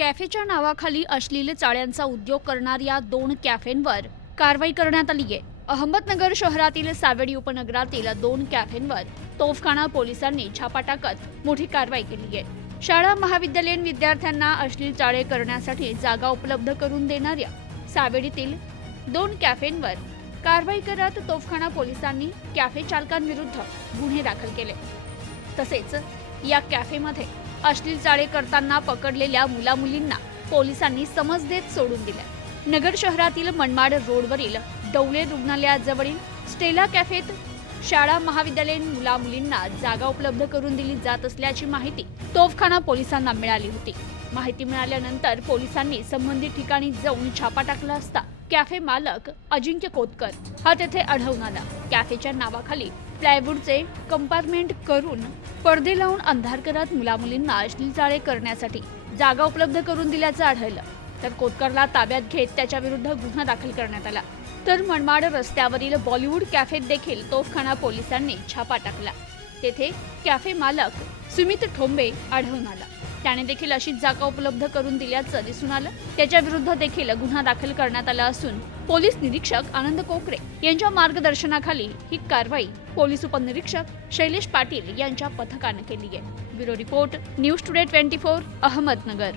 कॅफेच्या नावाखाली अश्लील चाळ्यांचा उद्योग करणाऱ्या दोन कॅफेंवर कारवाई करण्यात आली आहे. अहमदनगर शहरातील सावेडी उपनगरातील दोन कॅफेंवर तोफखाना पोलिसांनी छापा टाकत मोठी कारवाई केली आहे. शाळा महाविद्यालयीन विद्यार्थ्यांना अश्लील चाळे करण्यासाठी जागा उपलब्ध करून देणाऱ्या सावेडीतील दोन कॅफेंवर कारवाई करत तोफखाना पोलिसांनी कॅफे चालकांविरुद्ध गुन्हे दाखल केले. तसेच या कॅफेमध्ये अश्लील चाळे करताना पकडलेल्या मुलामुलींना पोलिसांनी समज देत सोडून दिले. नगर शहरातील मनमाड रोडवरील डवले रुग्णालयाजवळील स्टेला कॅफेत शाळा महाविद्यालयीन मुलामुलींना जागा उपलब्ध करून दिली जात असल्याची माहिती तोफखाना पोलिसांना मिळाली होती. माहिती मिळाल्यानंतर पोलिसांनी संबंधित ठिकाणी जाऊन छापा टाकला असता कॅफे मालक अजिंक्य कोतकर. हा तेथे आढळून आला. कॅफेच्या नावाखाली प्लायवूडचे कंपार्टमेंट करून पडदे लावून अंधार करत मुलामुलींना अश्लील चाळे करण्यासाठी जागा उपलब्ध करून दिल्याचं आढळलं. तर कोतकरला ताब्यात घेत त्याच्या विरुद्ध गुन्हा दाखल करण्यात आला. तर मनमाड रस्त्यावरील बॉलिवूड कॅफेत देखील तोफखाना पोलिसांनी छापा टाकला. तेथे कॅफे मालक सुमित ठोंबे आढळून आला. त्याने देखील अशीच जागा उपलब्ध करून दिल्याचं दिसून आलं. त्याच्या विरुद्ध देखील गुन्हा दाखल करण्यात आला असून पोलीस निरीक्षक आनंद कोकरे यांच्या मार्गदर्शनाखाली ही कारवाई पोलीस उपनिरीक्षक शैलेश पाटील यांच्या पथकानं केली आहे. Bureau report news today twenty four Ahmednagar.